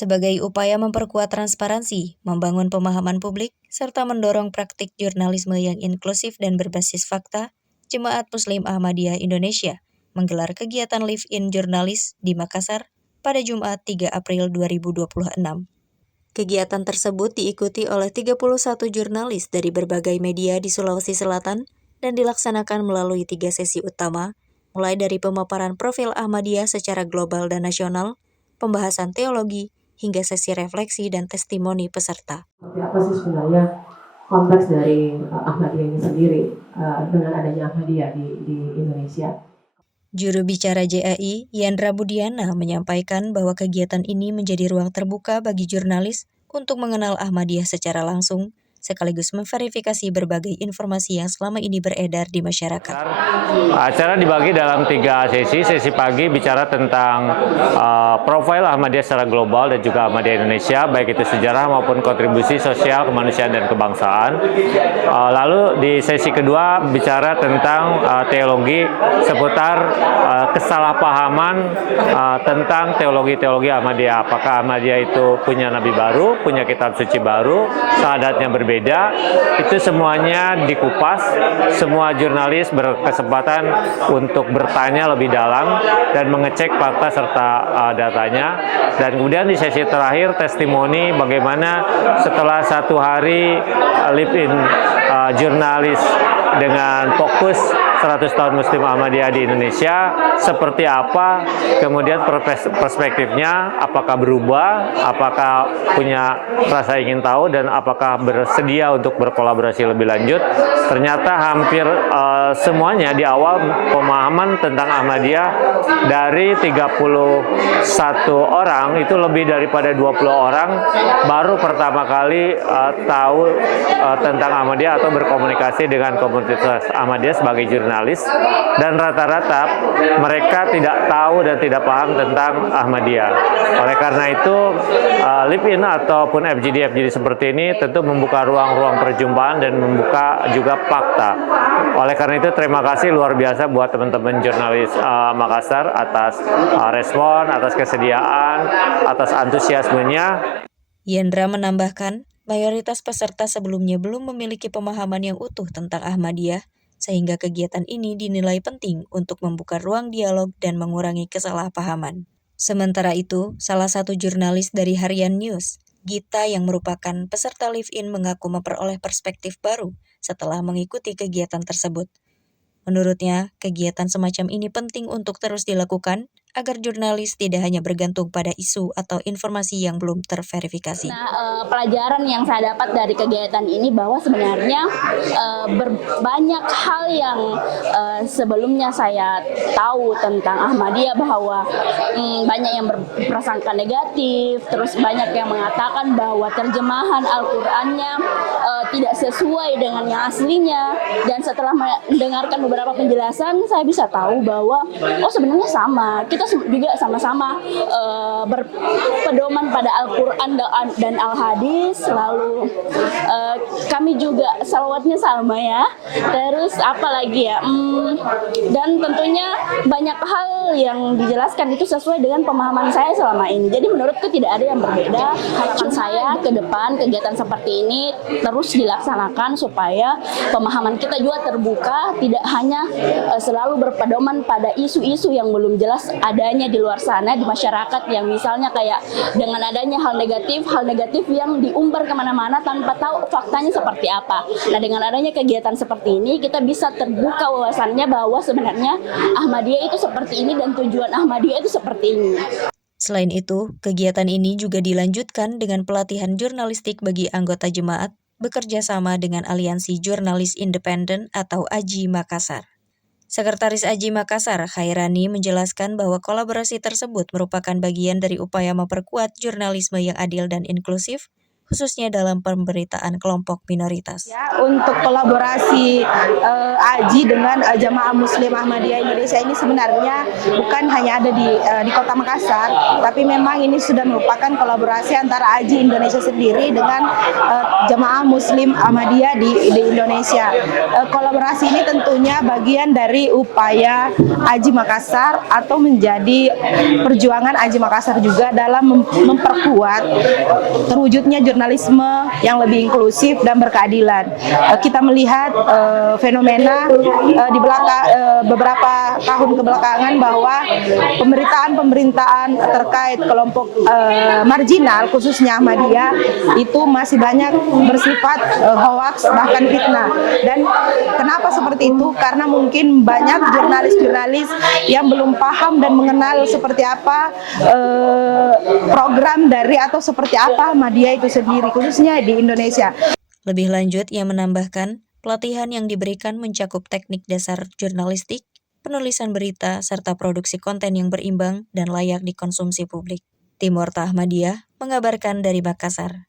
sebagai upaya memperkuat transparansi, membangun pemahaman publik, serta mendorong praktik jurnalisme yang inklusif dan berbasis fakta, Jemaat Muslim Ahmadiyah Indonesia menggelar kegiatan Live-in Jurnalis di Makassar pada Jumat 3 April 2026. Kegiatan tersebut diikuti oleh 31 jurnalis dari berbagai media di Sulawesi Selatan dan dilaksanakan melalui 3 sesi utama, mulai dari pemaparan profil Ahmadiyah secara global dan nasional, pembahasan teologi, hingga sesi refleksi dan testimoni peserta. Apa sih sebenarnya konteks dari Ahmadiyah ini sendiri dengan adanya Ahmadiyah di Indonesia? Juru bicara JAI, Yandra Budiana, menyampaikan bahwa kegiatan ini menjadi ruang terbuka bagi jurnalis untuk mengenal Ahmadiyah secara langsung, sekaligus memverifikasi berbagai informasi yang selama ini beredar di masyarakat. Acara dibagi dalam 3 sesi. Sesi pagi bicara tentang profil Ahmadiyah secara global dan juga Ahmadiyah Indonesia, baik itu sejarah maupun kontribusi sosial, kemanusiaan, dan kebangsaan. Lalu di sesi kedua bicara tentang teologi seputar kesalahpahaman tentang teologi Ahmadiyah. Apakah Ahmadiyah itu punya nabi baru, punya kitab suci baru, syahadatnya berbeda, itu semuanya dikupas. Semua jurnalis berkesempatan untuk bertanya lebih dalam dan mengecek fakta serta datanya. Dan kemudian di sesi terakhir testimoni bagaimana setelah 1 hari live-in jurnalis dengan fokus 100 tahun Muslim Ahmadiyah di Indonesia, seperti apa, kemudian perspektifnya, apakah berubah, apakah punya rasa ingin tahu, dan apakah bersedia untuk berkolaborasi lebih lanjut. Ternyata hampir semuanya di awal pemahaman tentang Ahmadiyah dari 31 orang, itu lebih daripada 20 orang baru pertama kali tahu tentang Ahmadiyah atau berkomunikasi dengan komunitas Ahmadiyah sebagai jurnalis, dan rata-rata mereka tidak tahu dan tidak paham tentang Ahmadiyah. Oleh karena itu, live-in ataupun FGD seperti ini tentu membuka ruang-ruang perjumpaan dan membuka juga fakta. Oleh karena itu, terima kasih luar biasa buat teman-teman jurnalis Makassar atas respon, atas kesediaan, atas antusiasmenya. Yendra menambahkan, mayoritas peserta sebelumnya belum memiliki pemahaman yang utuh tentang Ahmadiyah, sehingga kegiatan ini dinilai penting untuk membuka ruang dialog dan mengurangi kesalahpahaman. Sementara itu, salah satu jurnalis dari Harian News, Gita, yang merupakan peserta live-in, mengaku memperoleh perspektif baru setelah mengikuti kegiatan tersebut. Menurutnya, kegiatan semacam ini penting untuk terus dilakukan agar jurnalis tidak hanya bergantung pada isu atau informasi yang belum terverifikasi. Pelajaran yang saya dapat dari kegiatan ini bahwa sebenarnya banyak hal yang sebelumnya saya tahu tentang Ahmadiyah, bahwa banyak yang berprasangka negatif, terus banyak yang mengatakan bahwa terjemahan Al-Qur'annya tidak sesuai dengan yang aslinya, dan setelah mendengarkan beberapa penjelasan saya bisa tahu bahwa sebenarnya sama, kita juga sama-sama berpedoman pada Al-Quran dan Al-Hadis, lalu kami juga salawatnya sama ya, terus apa lagi ya, dan tentunya banyak hal yang dijelaskan itu sesuai dengan pemahaman saya selama ini. Jadi menurutku tidak ada yang berbeda. Harapan saya ke depan kegiatan seperti ini terus dilaksanakan supaya pemahaman kita juga terbuka, tidak hanya selalu berpedoman pada isu-isu yang belum jelas adanya di luar sana di masyarakat, yang misalnya kayak dengan adanya hal negatif yang diumbar kemana-mana tanpa tahu faktanya seperti apa. Nah, dengan adanya kegiatan seperti ini kita bisa terbuka wawasannya bahwa sebenarnya Ahmadiyah itu seperti ini dan tujuan Ahmadiyah itu seperti ini. Selain itu, kegiatan ini juga dilanjutkan dengan pelatihan jurnalistik bagi anggota jemaat bekerja sama dengan Aliansi Jurnalis Independen atau AJI Makassar. Sekretaris AJI Makassar, Khairani, menjelaskan bahwa kolaborasi tersebut merupakan bagian dari upaya memperkuat jurnalisme yang adil dan inklusif, khususnya dalam pemberitaan kelompok minoritas. Ya, untuk kolaborasi AJI dengan Jamaah Muslim Ahmadiyah Indonesia ini sebenarnya bukan hanya ada di Kota Makassar, tapi memang ini sudah merupakan kolaborasi antara AJI Indonesia sendiri dengan Jamaah Muslim Ahmadiyah di Indonesia. Kolaborasi ini tentunya bagian dari upaya AJI Makassar atau menjadi perjuangan AJI Makassar juga dalam memperkuat terwujudnya jurnalisme yang lebih inklusif dan berkeadilan. Kita melihat fenomena di beberapa tahun kebelakangan bahwa pemberitaan terkait kelompok marginal khususnya Ahmadiyah itu masih banyak bersifat hoaks bahkan fitnah. Dan kenapa seperti itu? Karena mungkin banyak jurnalis-jurnalis yang belum paham dan mengenal seperti apa program dari atau seperti apa Ahmadiyah itu sendiri khususnya di Indonesia. Lebih lanjut, ia menambahkan, pelatihan yang diberikan mencakup teknik dasar jurnalistik, penulisan berita, serta produksi konten yang berimbang dan layak dikonsumsi publik. Tim Warta Ahmadiyah mengabarkan dari Makassar.